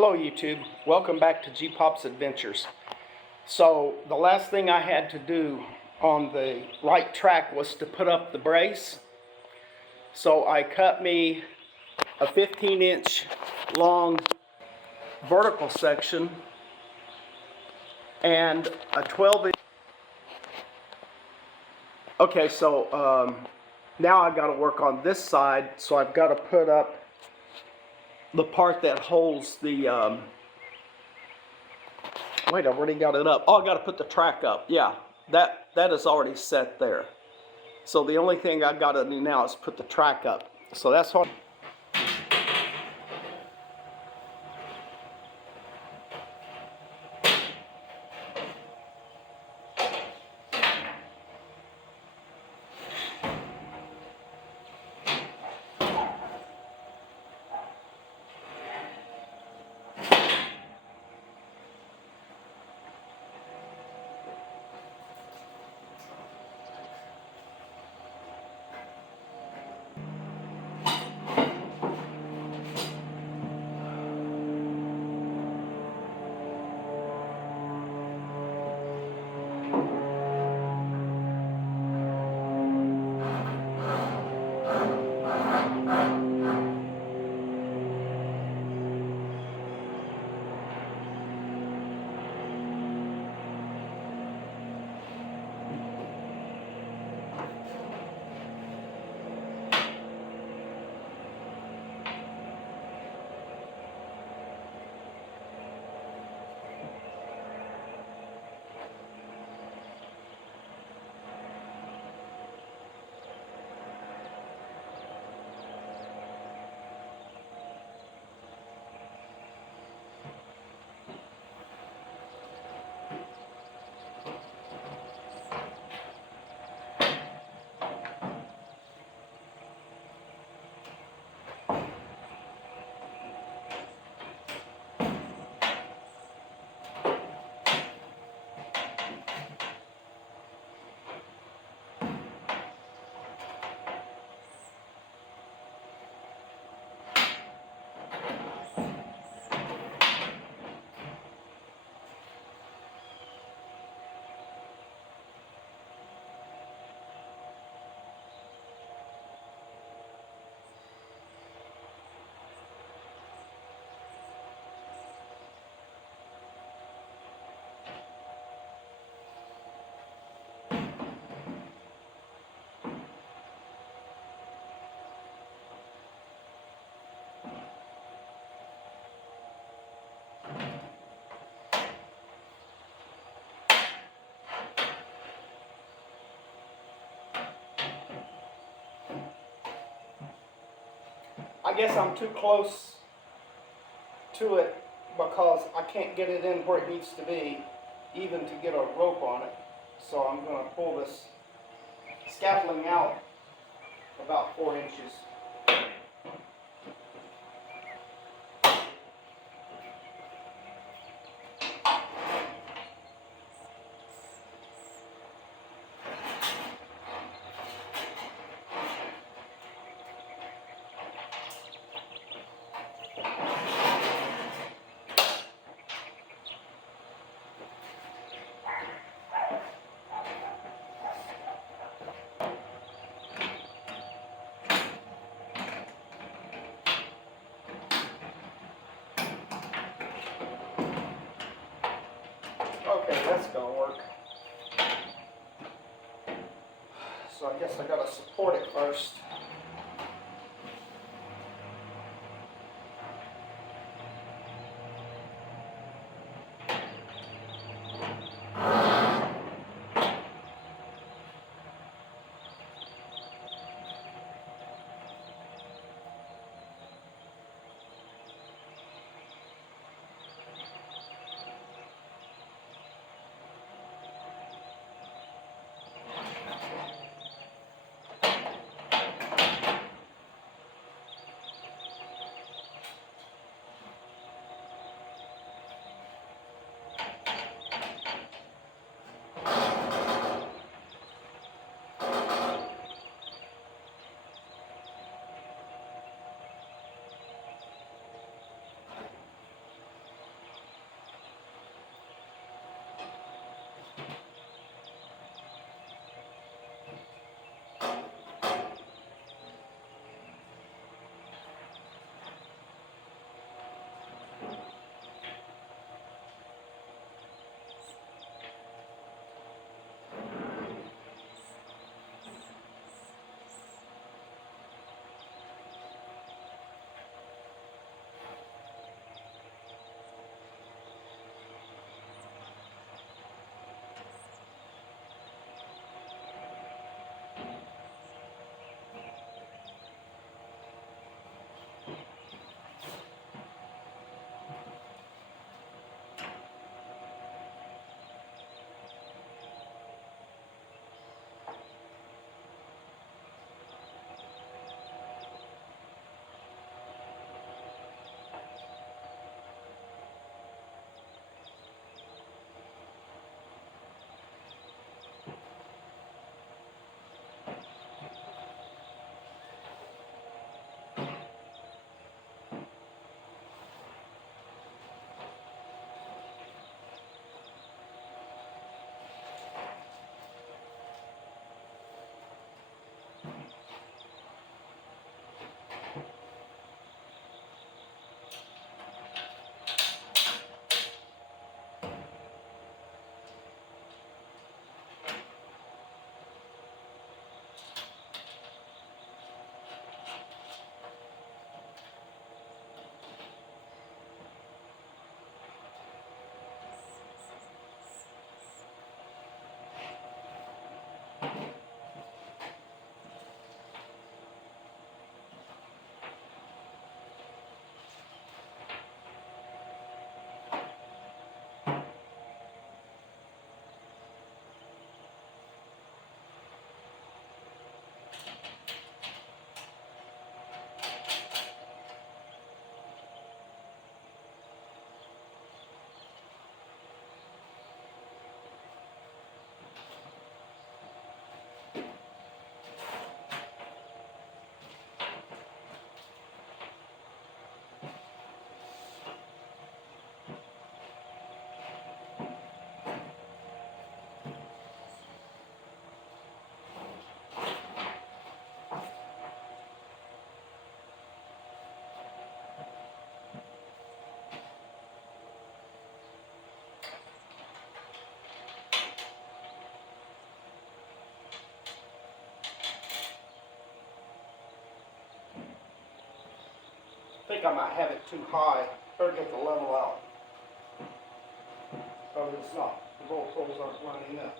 Hello YouTube, welcome back to G-Pop's Adventures. So the last thing I had to do on the right track was to put up the brace. So I cut me a 15-inch long vertical section and a 12-inch. Okay, so now I've got to work on this side, so I've got to put up the part that holds the wait, I've already got it up. Oh, I got to put the track up. Yeah, that is already set there. So the only thing I've got to do now is put the track up. So that's what. I guess I'm too close to it because I can't get it in where it needs to be, even to get a rope on it. So I'm going to pull this scaffolding out about 4 inches. Okay, that's going to work. So I guess I got to support it first. think I might have it too high. Better get the level out. Oh, it's not. The bolt holes aren't lining up.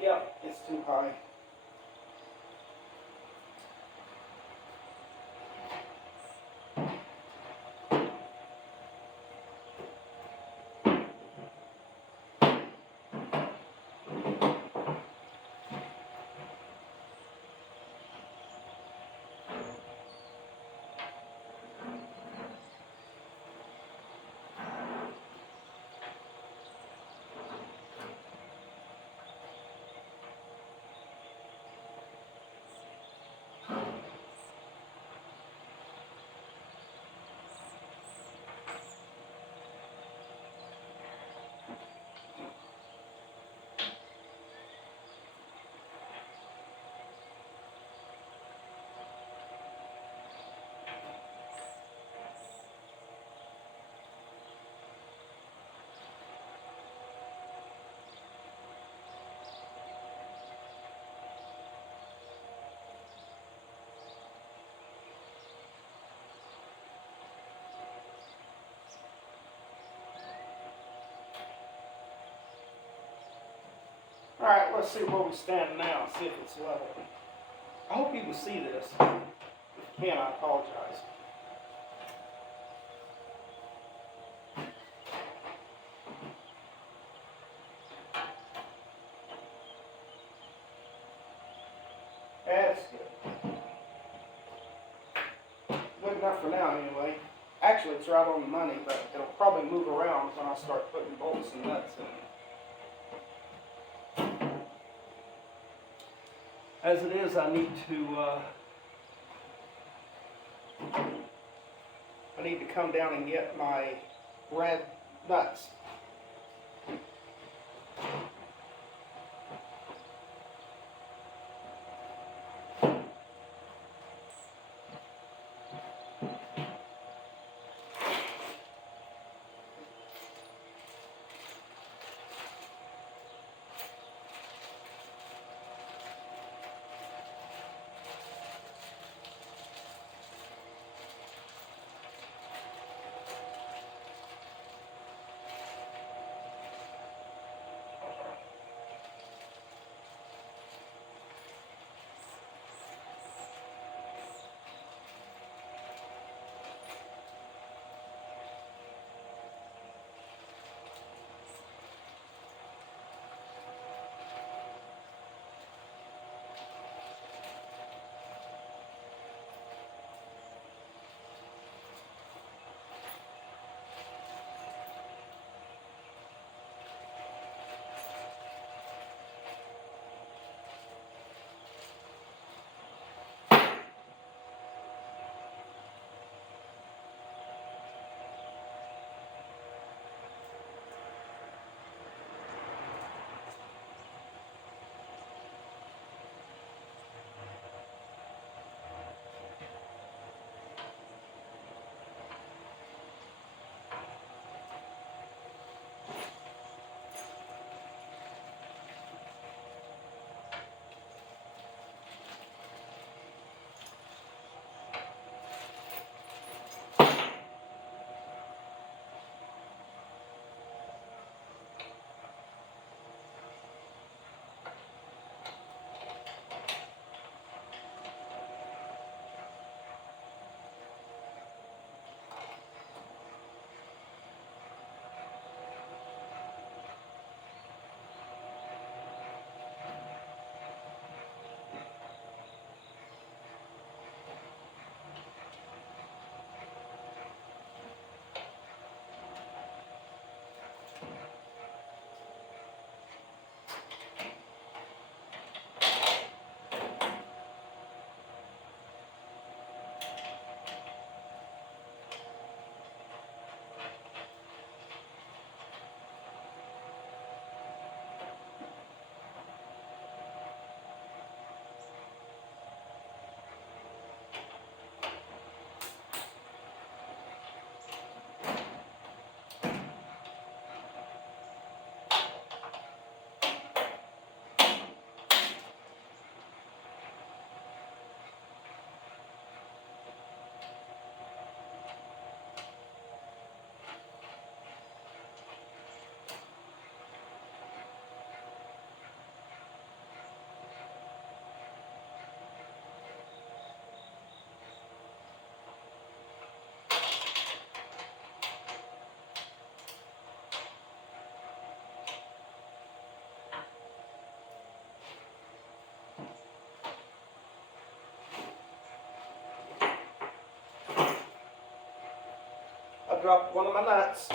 Yep, it's too high. Alright, let's see where we stand now, see if it's level. I hope you can see this. If you can, I apologize. That's good. Good enough for now, anyway. Actually, it's right on the money, but it'll probably move around when I start putting bolts and nuts in. As it is, I need to come down and get my red nuts. I dropped one of my nuts.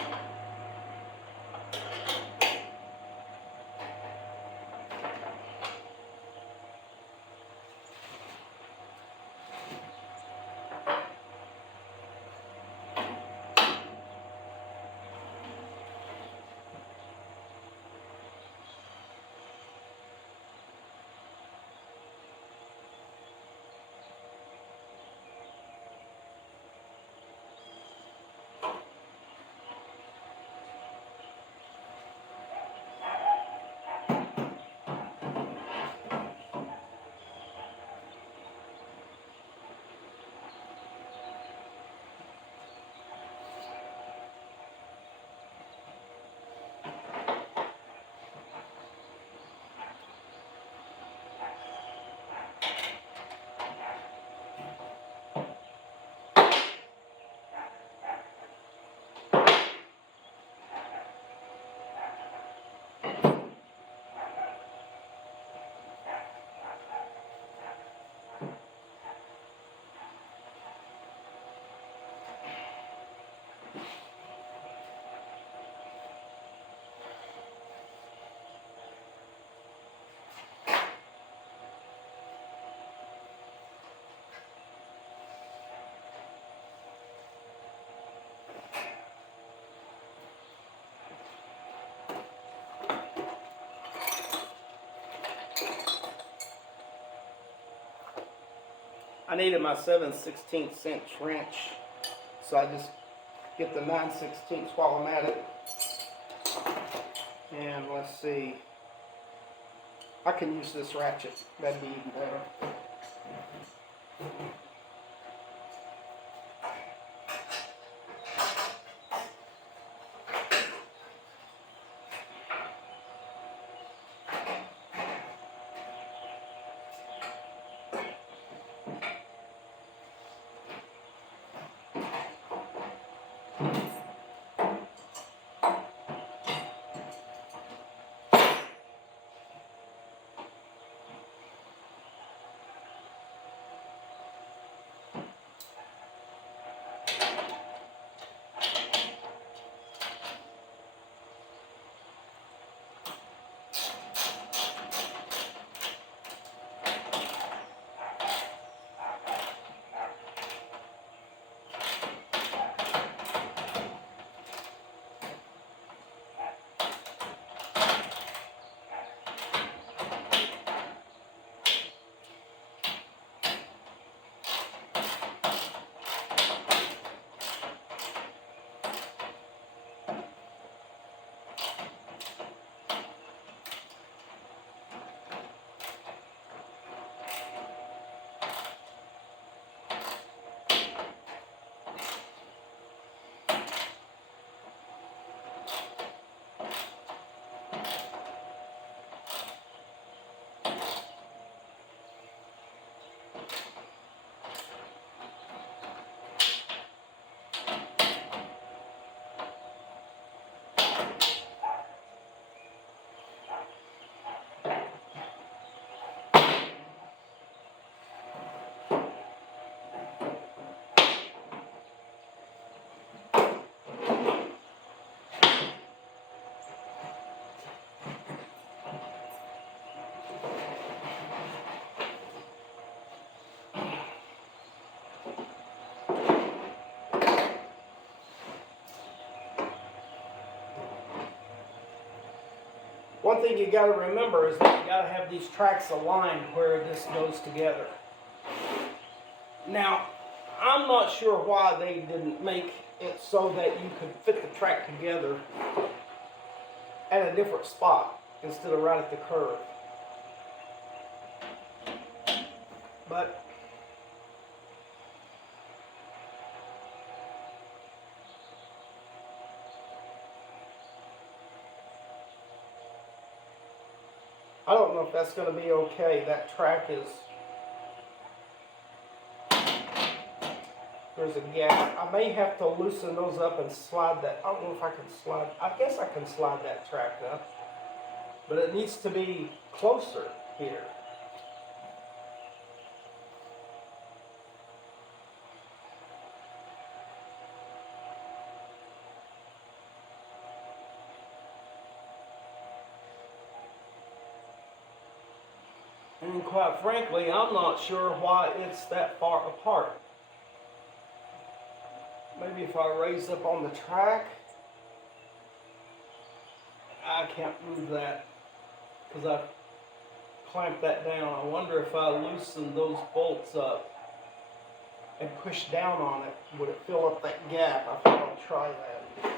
I needed my 7/16 inch wrench, so I just get the 9/16 while I'm at it. And let's see, I can use this ratchet, that'd be even better. One thing you got to remember is that you got to have these tracks aligned where this goes together. Now, I'm not sure why they didn't make it so that you could fit the track together at a different spot instead of right at the curve. But I don't know if that's going to be okay. That track is, there's a gap. I may have to loosen those up and slide that. I don't know if I can slide. I guess I can slide that track up. But it needs to be closer here. And quite frankly, I'm not sure why it's that far apart. Maybe if I raise up on the track, I can't move that because I've clamped that down. I wonder if I loosen those bolts up and push down on it, would it fill up that gap? I think I'll try that.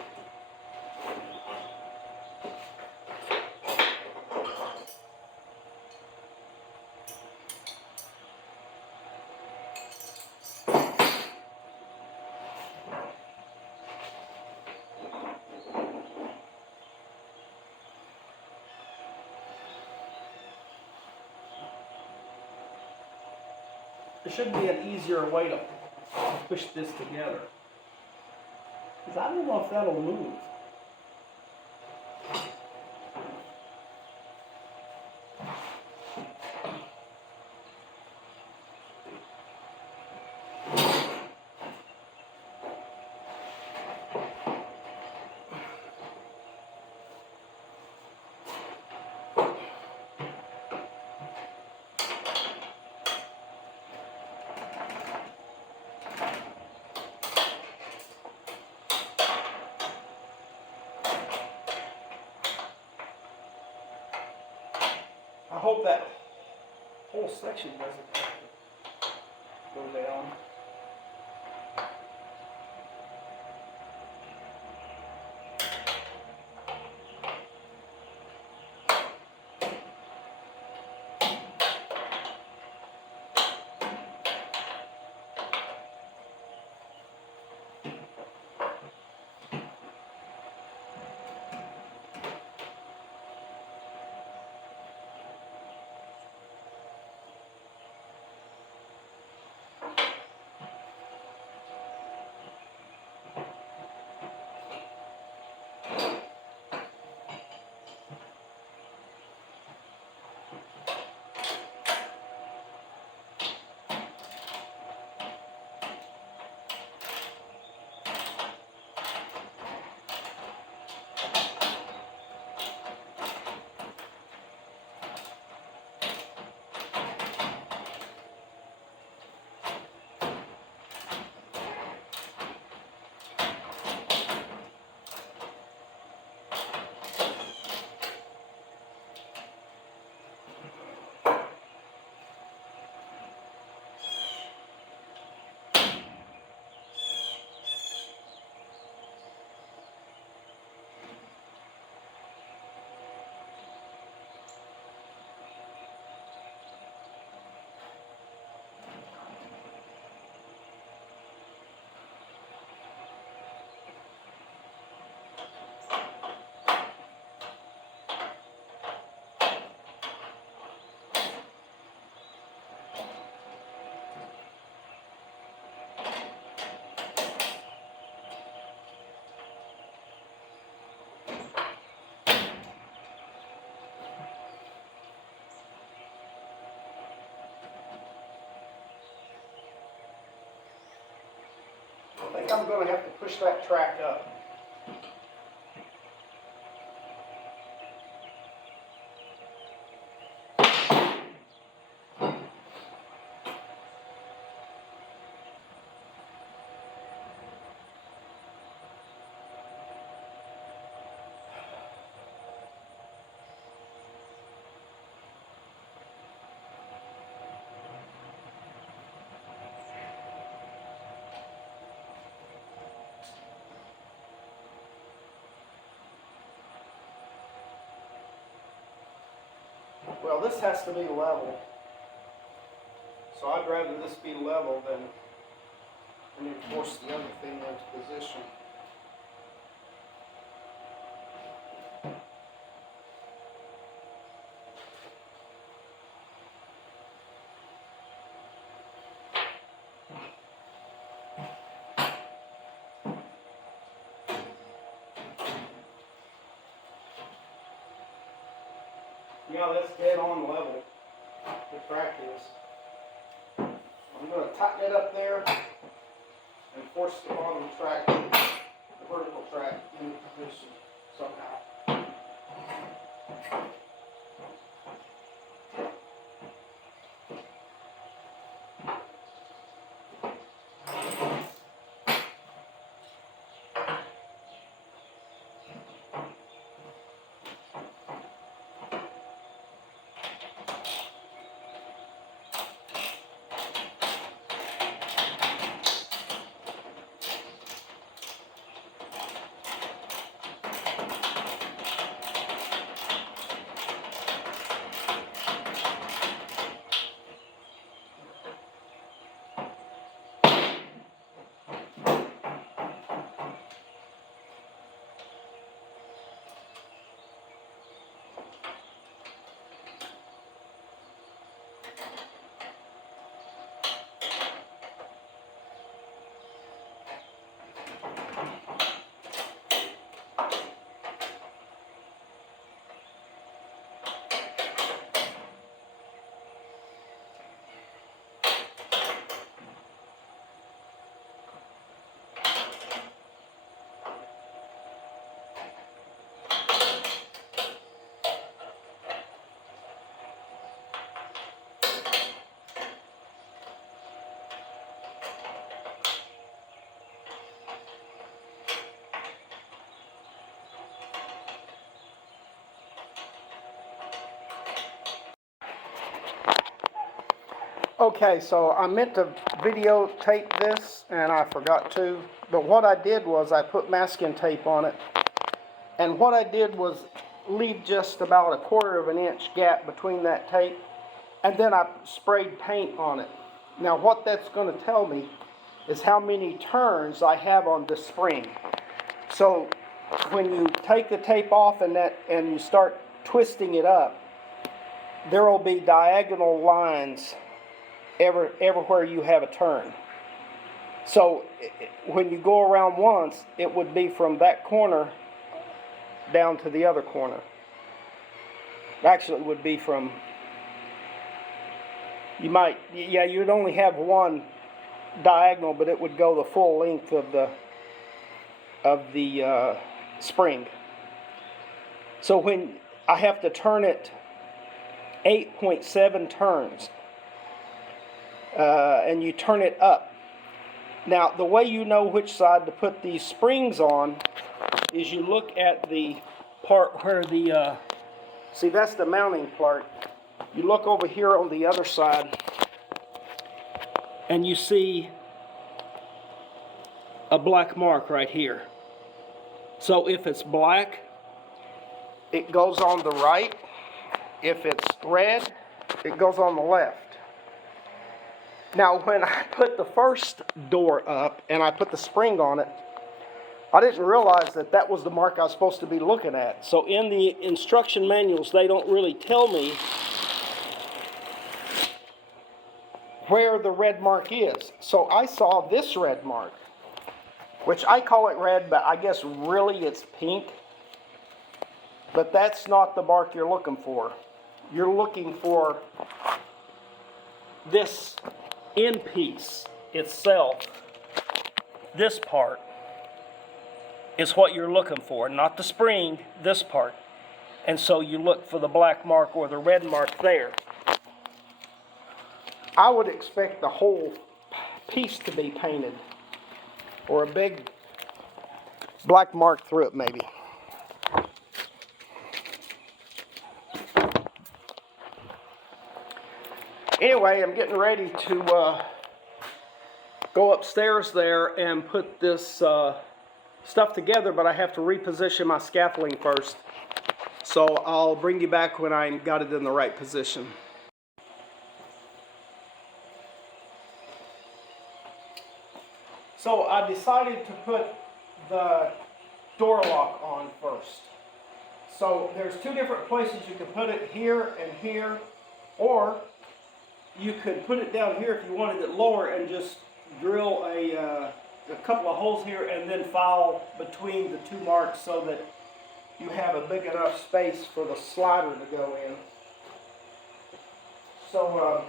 There should be an easier way to push this together. Because I don't know if that'll move. I hope that whole section doesn't have to go down. I think I'm going to have to push that track up. Well, this has to be level, so I'd rather this be level than force the other thing into position. Yeah, that's dead on level. The track is. I'm going to tighten it up there and force the bottom track, the vertical track, into position somehow. Okay, so I meant to videotape this and I forgot to, but what I did was I put masking tape on it, and what I did was leave just about a 1/4 of an inch gap between that tape, and then I sprayed paint on it. Now what that's going to tell me is how many turns I have on the spring. So when you take the tape off and you start twisting it up, there will be diagonal lines everywhere you have a turn. So when you go around once, it would be from that corner down to the other corner. Actually, it would be from, you'd only have one diagonal, but it would go the full length of the spring. So when I have to turn it 8.7 turns, and you turn it up. Now, the way you know which side to put these springs on is you look at the part where the, see, that's the mounting part. You look over here on the other side, and you see a black mark right here. So if it's black, it goes on the right. If it's red, it goes on the left. Now, when I put the first door up and I put the spring on it, I didn't realize that that was the mark I was supposed to be looking at. So in the instruction manuals, they don't really tell me where the red mark is. So I saw this red mark, which I call it red, but I guess really it's pink. But that's not the mark you're looking for. You're looking for this end piece itself. This part is what you're looking for, not the spring, this part. And so you look for the black mark or the red mark there. I would expect the whole piece to be painted, or a big black mark through it maybe. Anyway, I'm getting ready to go upstairs there and put this stuff together, but I have to reposition my scaffolding first. So I'll bring you back when I got it in the right position. So I decided to put the door lock on first. So there's two different places you can put it, here and here, or you could put it down here if you wanted it lower and just drill a couple of holes here and then file between the two marks so that you have a big enough space for the slider to go in. So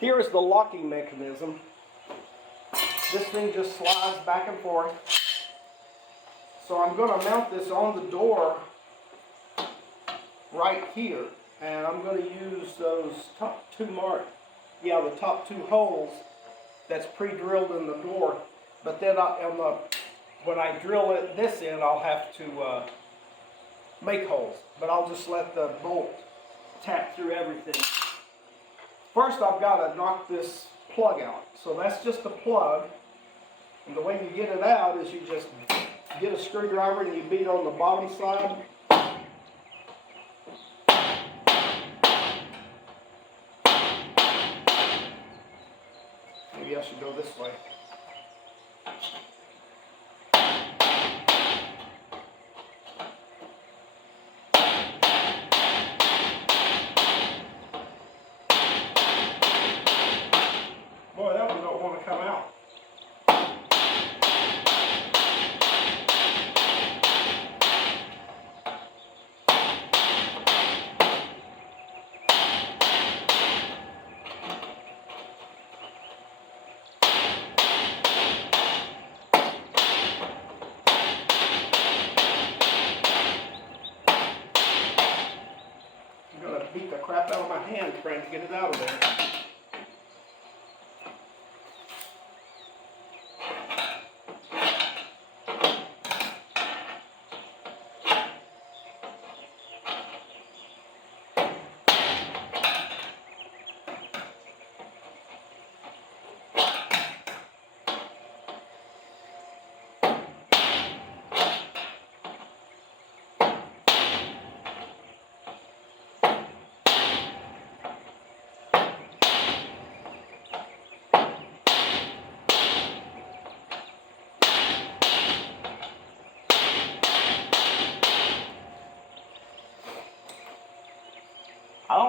here is the locking mechanism. This thing just slides back and forth. So I'm going to mount this on the door right here, and I'm going to use those top two the top two holes that's pre-drilled in the door. But then when I drill this in, I'll have to make holes. But I'll just let the bolt tap through everything. First, I've got to knock this plug out. So that's just the plug, and the way you get it out is you just get a screwdriver and you beat on the bottom side. Maybe I should go this way. Boy, that one don't want to come out.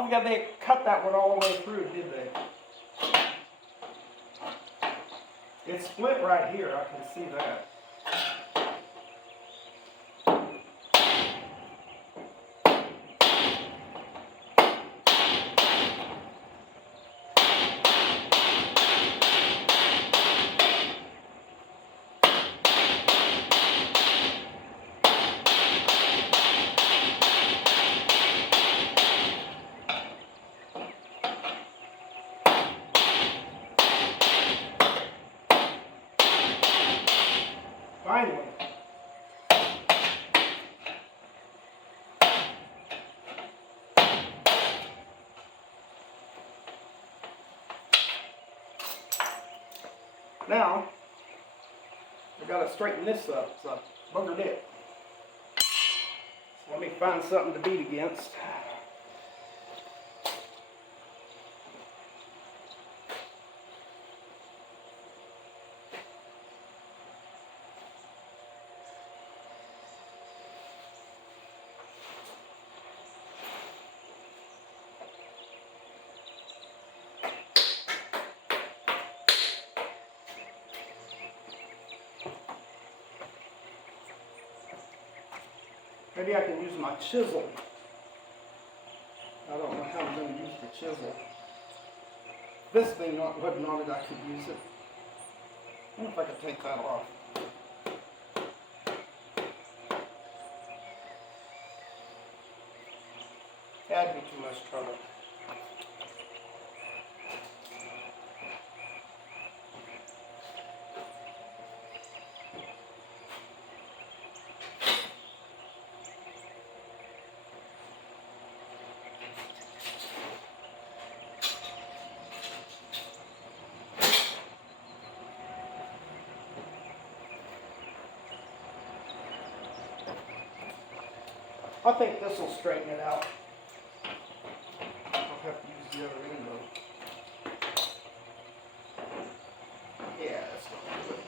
think they cut that one all the way through, did they? It's split right here, I can see that. Finally. Now, I gotta straighten this up, so I buggered it. So let me find something to beat against. Maybe I can use my chisel. I don't know how I'm going to use the chisel. This thing wasn't on it, I could use it. I wonder if I could take that off. That'd be too much trouble. I think this will straighten it out. I'll have to use the other end though. Yeah, that's not good.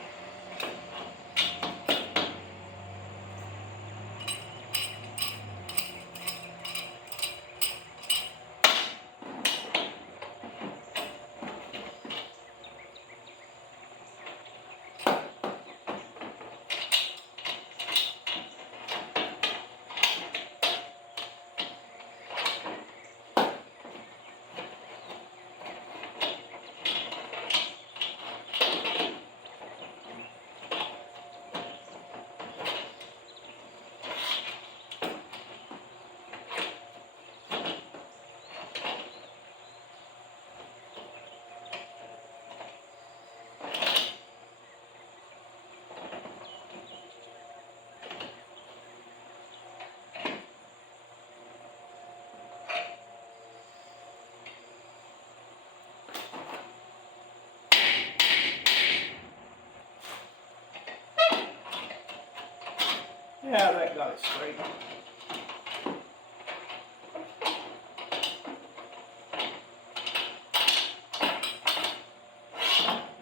Yeah, that got it straight.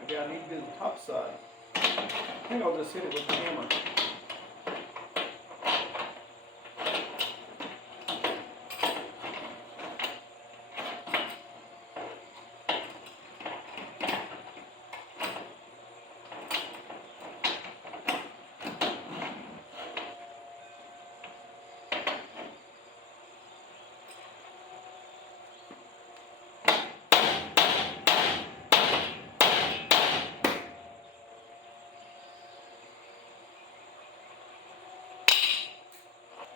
Maybe I need to do the top side. I think I'll just hit it with the hammer.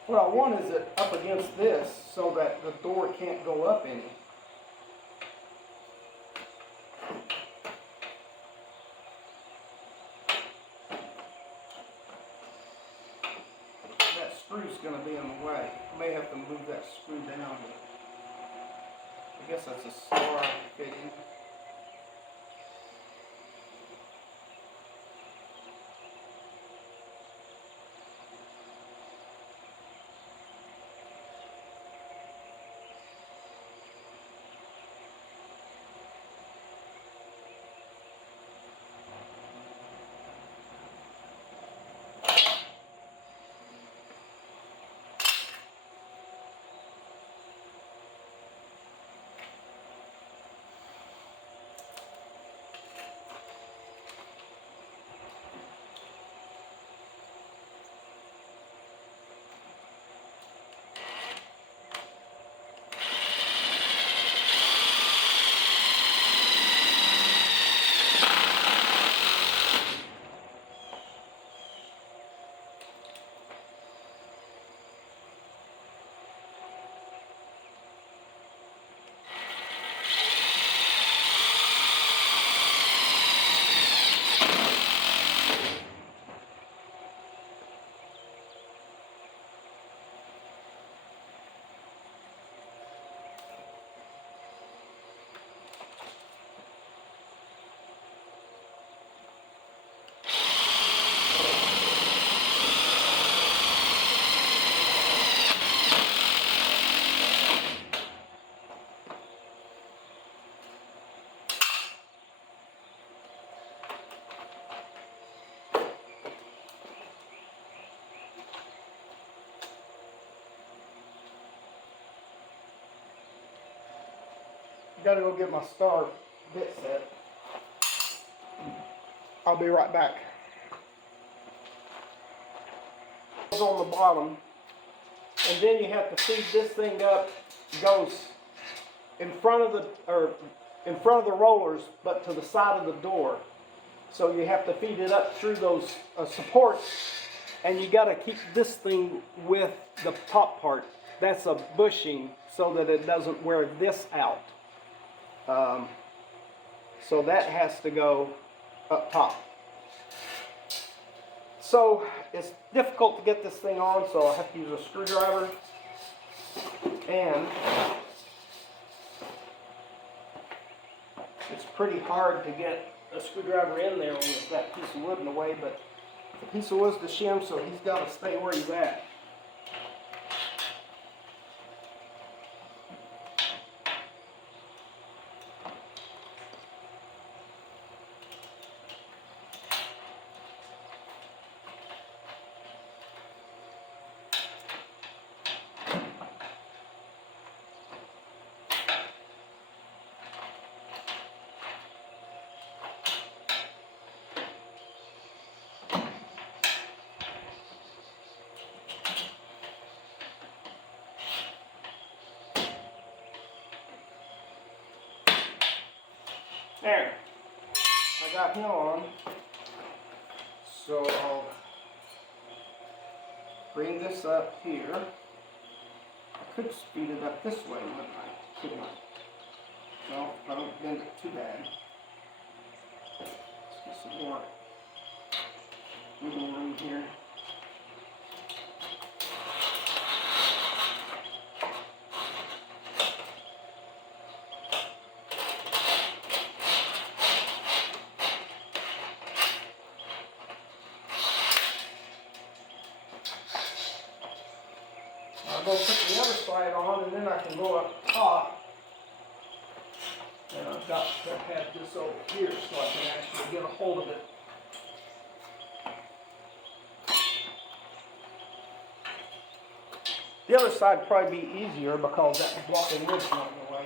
What I want is it up against this so that the door can't go up any. That screw's going to be in the way. I may have to move that screw down. I guess that's a star fitting. gotta go get my star bit set. I'll be right back. On the bottom, and then you have to feed this thing up. Goes in front of the rollers, but to the side of the door. So you have to feed it up through those supports, and you got to keep this thing with the top part. That's a bushing so that it doesn't wear this out. So that has to go up top. So it's difficult to get this thing on, so I have to use a screwdriver, and it's pretty hard to get a screwdriver in there with that piece of wood in the way, but the piece of wood's to shim, so he's got to stay where he's at. There, I got him on, so I'll bring this up here. I could speed it up this way, wouldn't I? Couldn't I? No, I don't bend it too bad. Let's get some more wiggle room here. I'll go put the other side on, and then I can go up top. And I've got to have this over here so I can actually get a hold of it. The other side would probably be easier because that block of wood's not in the way.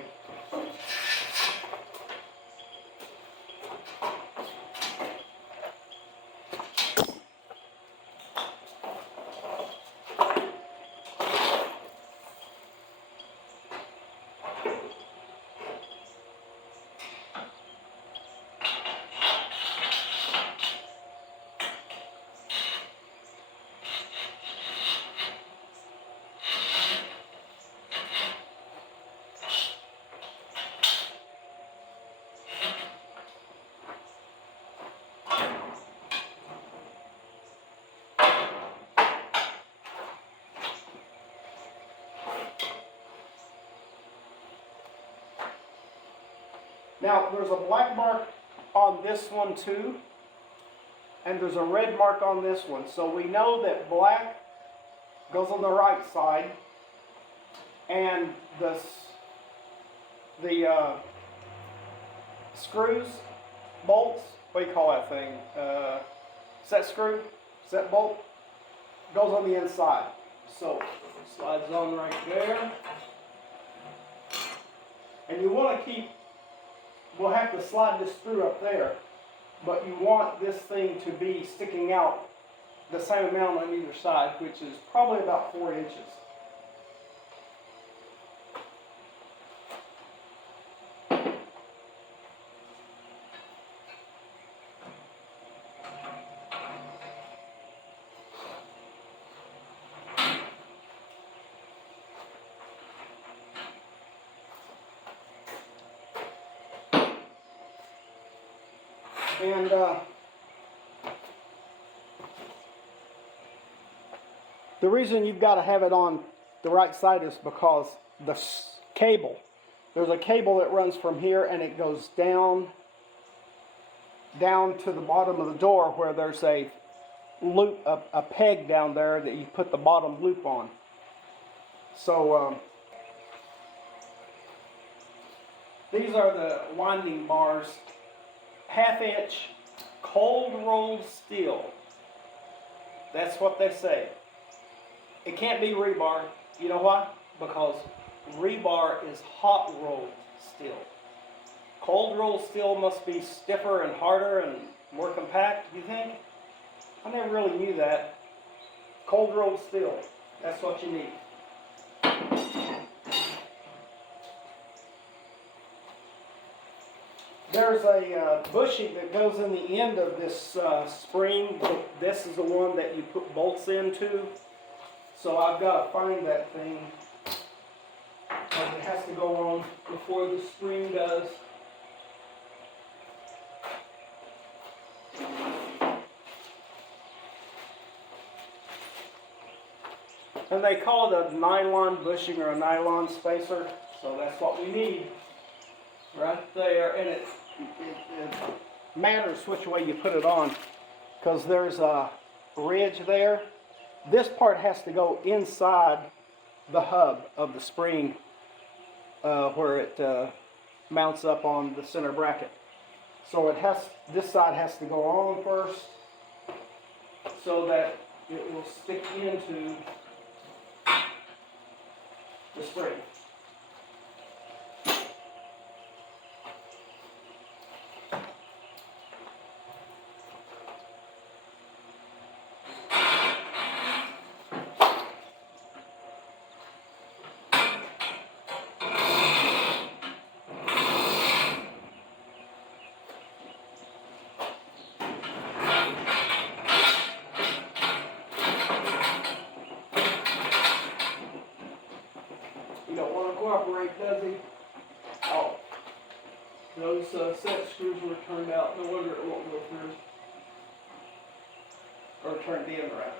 Now, there's a black mark on this one too, and there's a red mark on this one. So we know that black goes on the right side, and the screws, bolts, what do you call that thing? Set screw, set bolt, goes on the inside. So it slides on right there. And you want to keep, we'll have to slide this through up there, but you want this thing to be sticking out the same amount on either side, which is probably about 4 inches. And the reason you've got to have it on the right side is because the cable, there's a cable that runs from here and it goes down to the bottom of the door where there's a loop, a peg down there that you put the bottom loop on. So these are the winding bars. 1/2 inch cold rolled steel. That's what they say. It can't be rebar. You know why? Because rebar is hot rolled steel. Cold rolled steel must be stiffer and harder and more compact, do you think? I never really knew that. Cold rolled steel, that's what you need. There's a bushing that goes in the end of this spring. This is the one that you put bolts into. So I've got to find that thing, because it has to go on before the spring does. And they call it a nylon bushing or a nylon spacer. So that's what we need right there. And it matters which way you put it on, because there's a ridge there. This part has to go inside the hub of the spring where it mounts up on the center bracket. So it has, this side has to go on first so that it will stick into the spring. Cooperate, does he? Oh, those set screws were turned out. No wonder it won't go through. Or turned in, rather.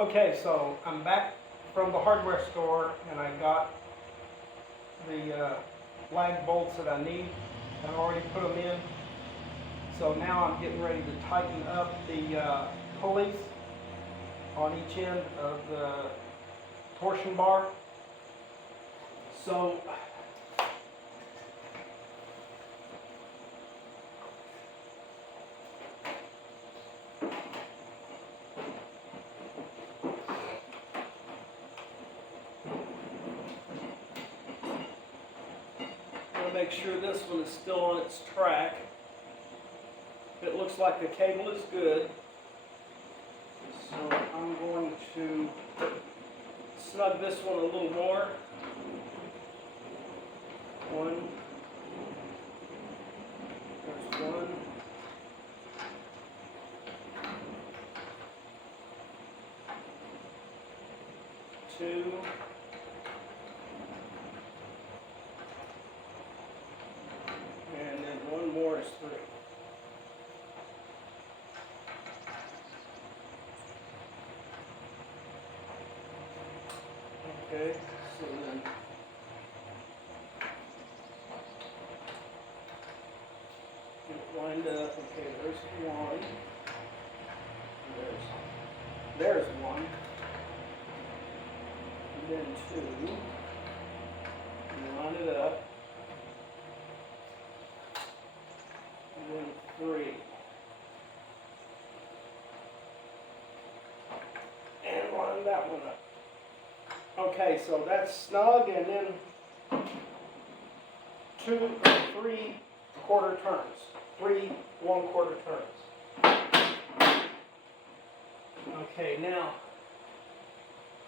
Okay, so I'm back from the hardware store and I got the lag bolts that I need. I've already put them in. So now I'm getting ready to tighten up the pulleys on each end of the torsion bar. So make sure this one is still on its track. It looks like the cable is good. So I'm going to snug this one a little more. One. There's one. Two. More is three. Okay, so then get it lined up. Okay, there's one. There's one. And then two. And line it up. And then three. And line that one up. Okay, so that's snug, and then 2 or 3 quarter turns. 3 1/4 turns. Okay, now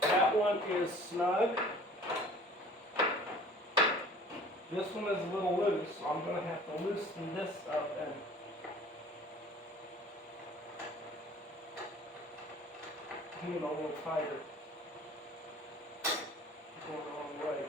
that one is snug. This one is a little loose, so I'm going to have to loosen this up and get it a little tighter. Going the wrong way.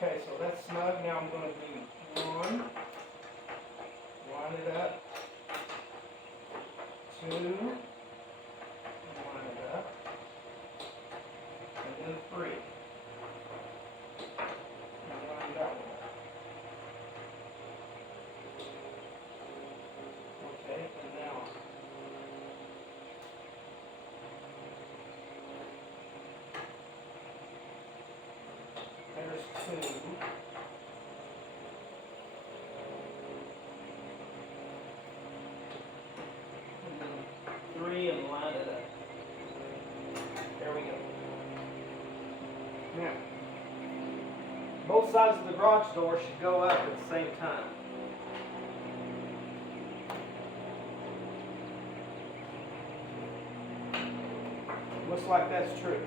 Okay, so that's snug. Now I'm going to do one, line it up, two, line it up, and then three, and line that one up. Okay, and now there's two. And then three and line it up. There we go. Now, both sides of the garage door should go up at the same time. Looks like that's true.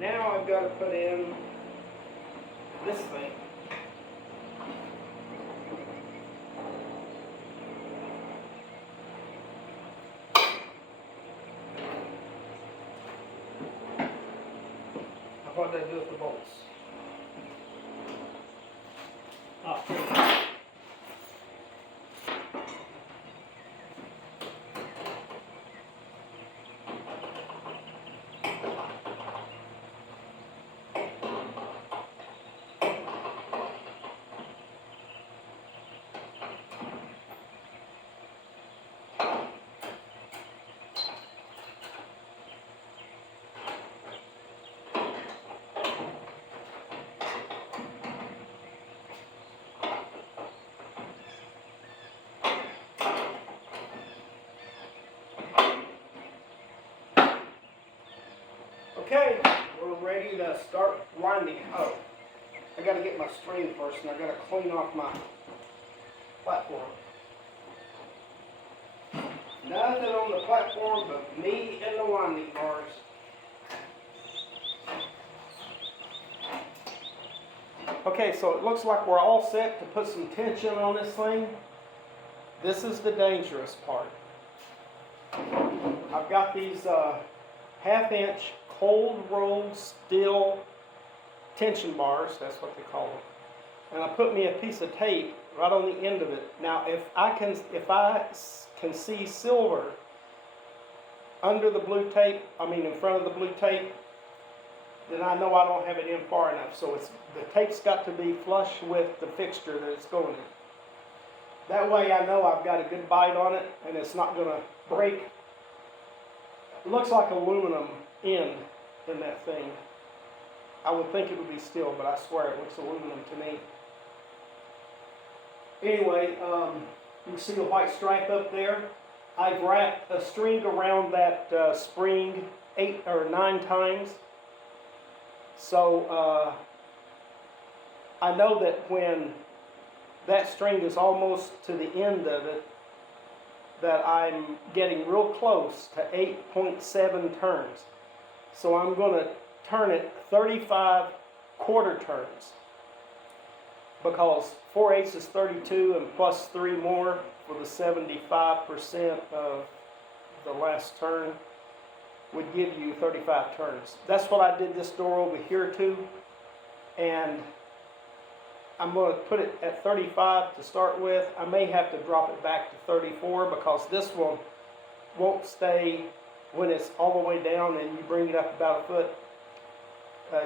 Now I've got to put in this thing. Now what did I do with the bolts? Oh. Okay, we're ready to start winding. Oh, I got to get my string first, and I got to clean off my platform. Nothing on the platform but me and the winding bars. Okay, so it looks like we're all set to put some tension on this thing. This is the dangerous part. I've got these 1/2-inch cold rolled steel tension bars, that's what they call them. And I put me a piece of tape right on the end of it. Now if I can see silver under the blue tape, in front of the blue tape, then I know I don't have it in far enough. So the tape's got to be flush with the fixture that it's going in. That way I know I've got a good bite on it and it's not going to break. It looks like aluminum in that thing. I would think it would be steel, but I swear it looks aluminum to me. Anyway, you can see the white stripe up there. I've wrapped a string around that spring 8 or 9 times. So I know that when that string is almost to the end of it, that I'm getting real close to 8.7 turns. So I'm going to turn it 35 quarter turns, because 4/8 is 32 and plus 3 more for the 75% of the last turn would give you 35 turns. That's what I did this door over here to, and I'm going to put it at 35 to start with. I may have to drop it back to 34 because this one won't stay when it's all the way down and you bring it up about a foot.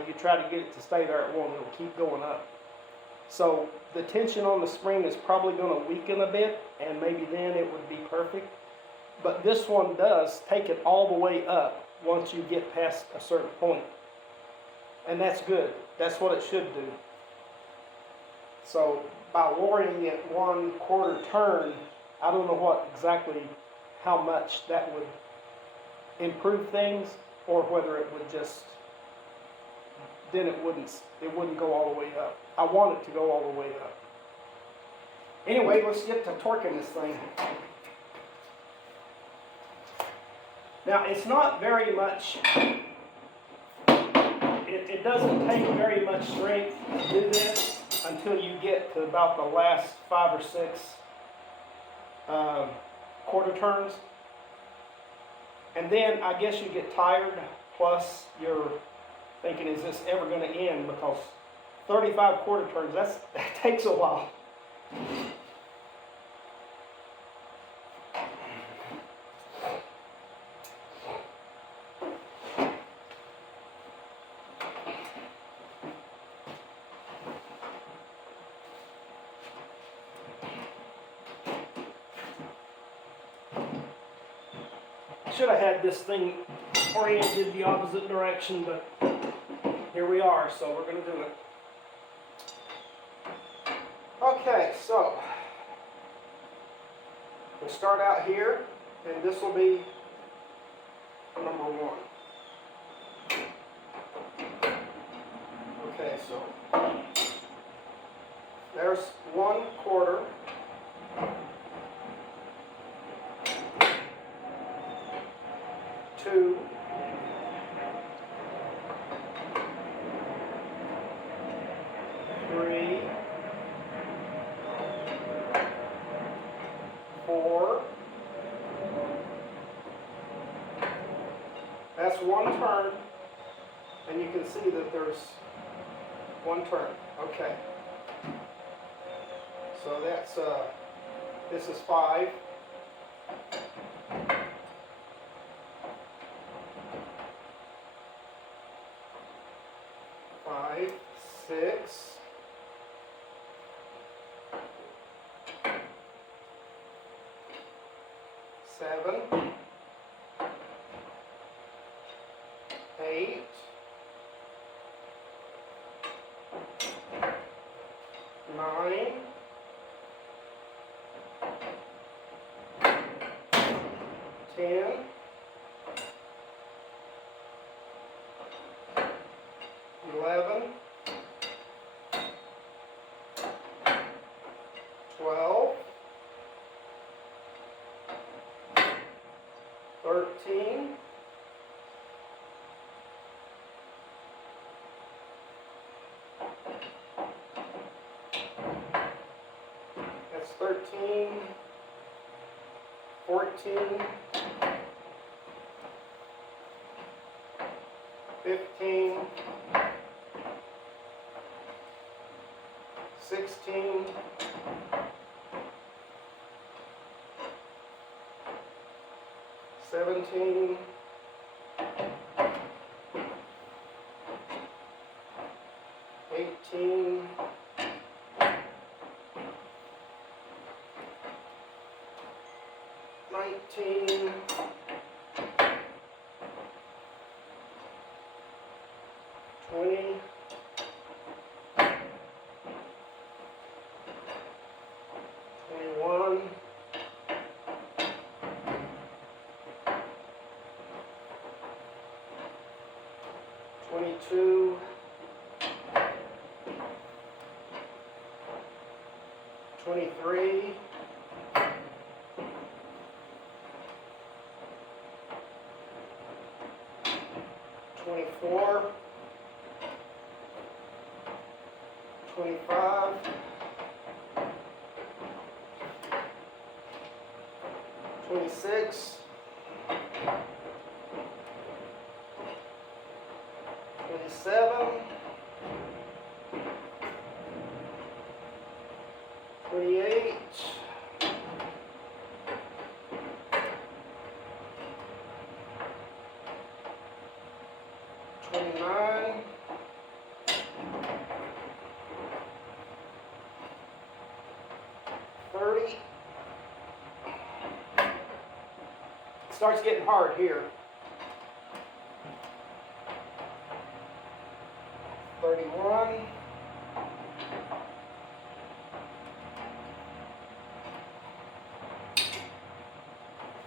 You try to get it to stay there, it won't. It'll keep going up. So the tension on the spring is probably going to weaken a bit, and maybe then it would be perfect. But this one does take it all the way up once you get past a certain point. And that's good. That's what it should do. So by lowering it 1/4 turn, I don't know how much that would improve things, or whether it would just, then it wouldn't go all the way up. I want it to go all the way up. Anyway, let's get to torquing this thing. Now, it's not very much, it doesn't take very much strength to do this until you get to about the last 5 or 6 quarter turns. And then I guess you get tired, plus thinking, is this ever going to end? Because 35 quarter turns, that takes a while. Should have had this thing oriented the opposite direction, but here we are, so we're going to do it. Okay, so we'll start out here, and this will be number 1. Okay, so there's 1 quarter. 2, 3, 4. That's 1 turn, and you can see that there's 1 turn. Okay. So that's this is 5. 5, 6, 7, 8, 9, 10, 11, 12, 13, 13, 14, 15, 16, 17, 18, 19, 20, 21, 22, 23, 24, 25, 26, 27, 28, 29, 30. It starts getting hard here. 31,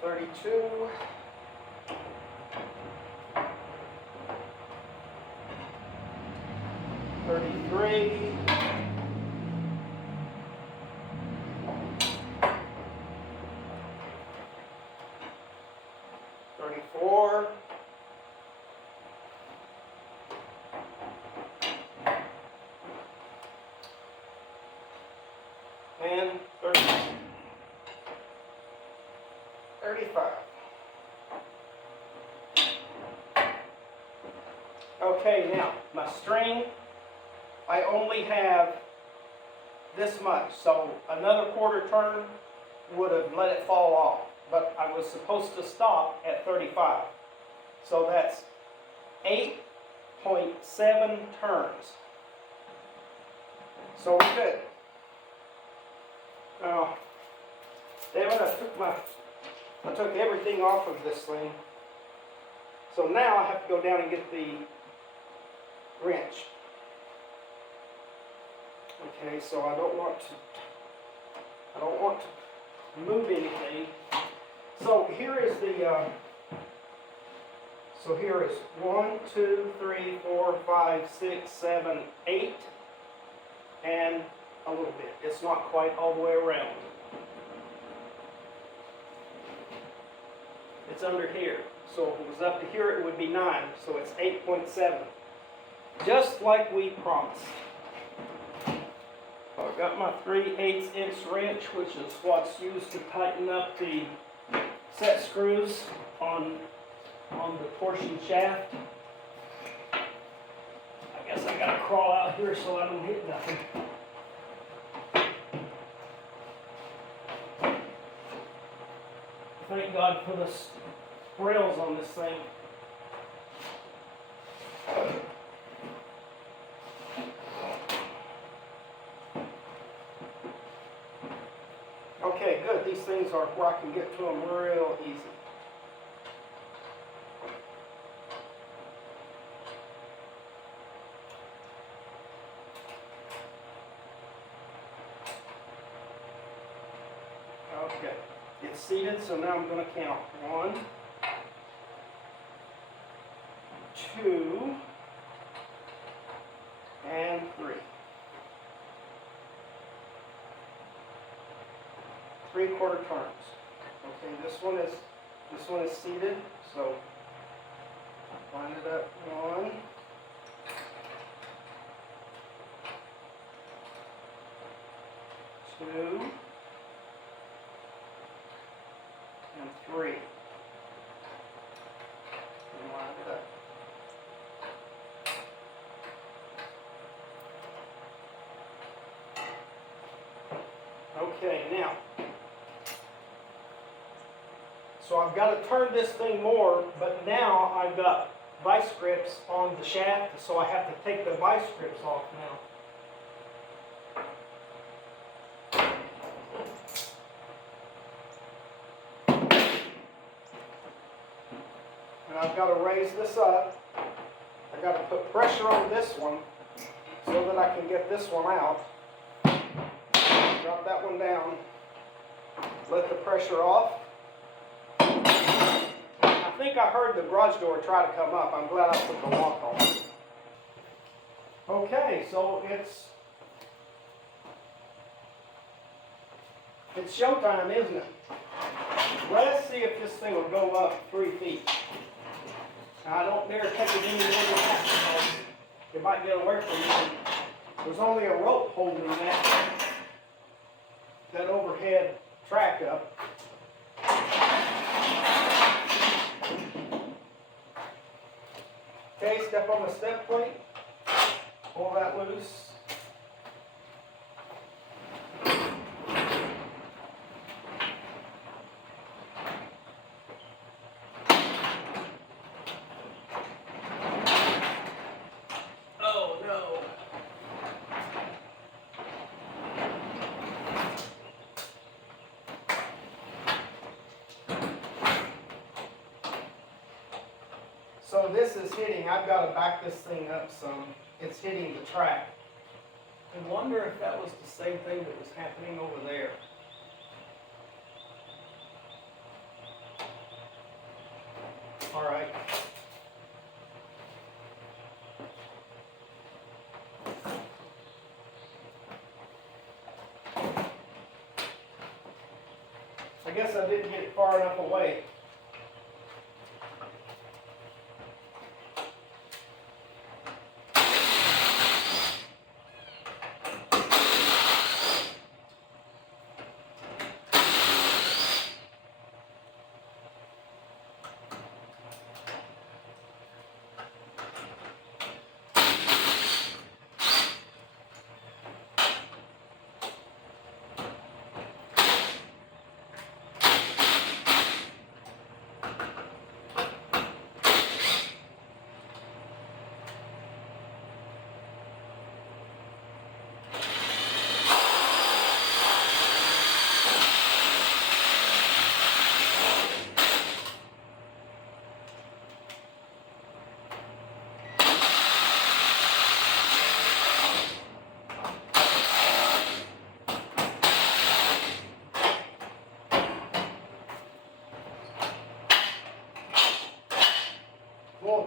32, 33, 34, 35. Okay, now, my string, I only have this much, so another quarter turn would have let it fall off, but I was supposed to stop at 35. So that's 8.7 turns. So we're good. Now, David, I took everything off of this thing. So now I have to go down and get the wrench. Okay, so I don't want to move anything. So here is here is 1, 2, 3, 4, 5, 6, 7, 8, and a little bit. It's not quite all the way around. It's under here. So if it was up to here, it would be 9. So it's 8.7. Just like we promised. I've got my 3/8 inch wrench, which is what's used to tighten up the set screws on the torsion shaft. I guess I gotta crawl out here so I don't hit nothing. Thank God for the rails on this thing. Okay, good. These things are where I can get to them real easy. Okay, it's seated, so now I'm going to count 1, 2, and 3. 3/4 turns. Okay, this one is seated, so line it up. 1, 2, and 3. And line it up. Okay, now, so I've got to turn this thing more, but now I've got vice grips on the shaft, so I have to take the vice grips off now. And I've got to raise this up. I've got to put pressure on this one so that I can get this one out. Drop that one down. Let the pressure off. I think I heard the garage door try to come up. I'm glad I put the lock on. Okay, so it's showtime, isn't it? Let's see if this thing will go up 3 feet. Now, I don't dare take it any more than that because it might get away from me. There's only a rope holding that overhead track up. Okay, step on the step plate, pull that loose. Oh no. So this is hitting, I've got to back this thing up some. It's hitting the track. I wonder if that was the same thing that was happening over there. All right. I guess I didn't get far enough away.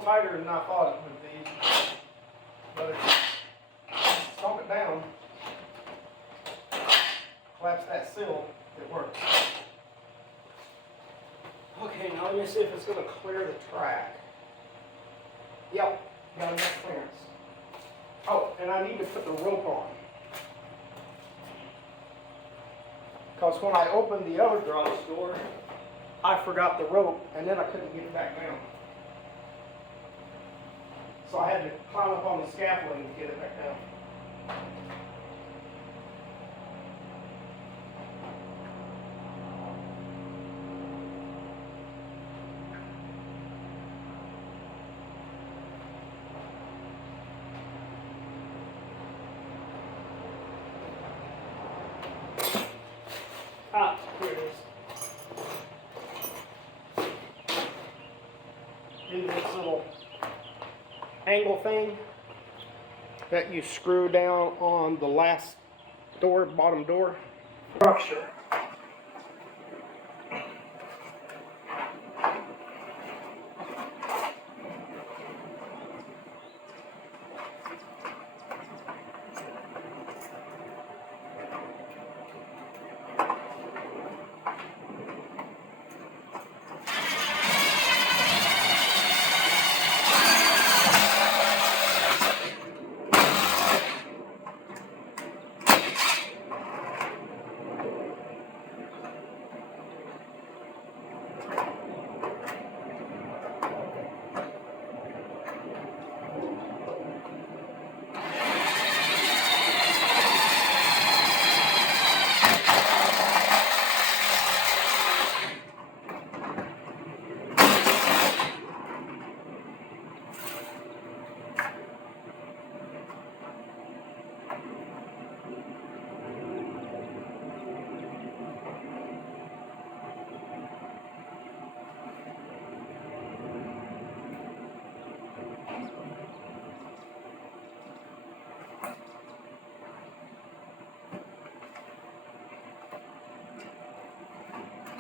tighter than I thought it would be. But if you stomp it down, collapse that seal, it works. Okay, now let me see if it's going to clear the track. Yep, got enough clearance. Oh, and I need to put the rope on. Because when I opened the other garage door, I forgot the rope, and then I couldn't get it back down. So I had to climb up on the scaffolding to get it back down. Ah, here it is. Do this little angle thing that you screw down on the last door, bottom door. Structure.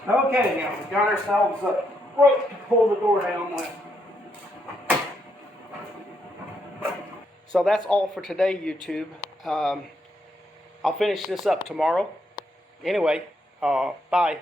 Okay, now we got ourselves a rope to pull the door down with. So that's all for today, YouTube. I'll finish this up tomorrow. Anyway, bye.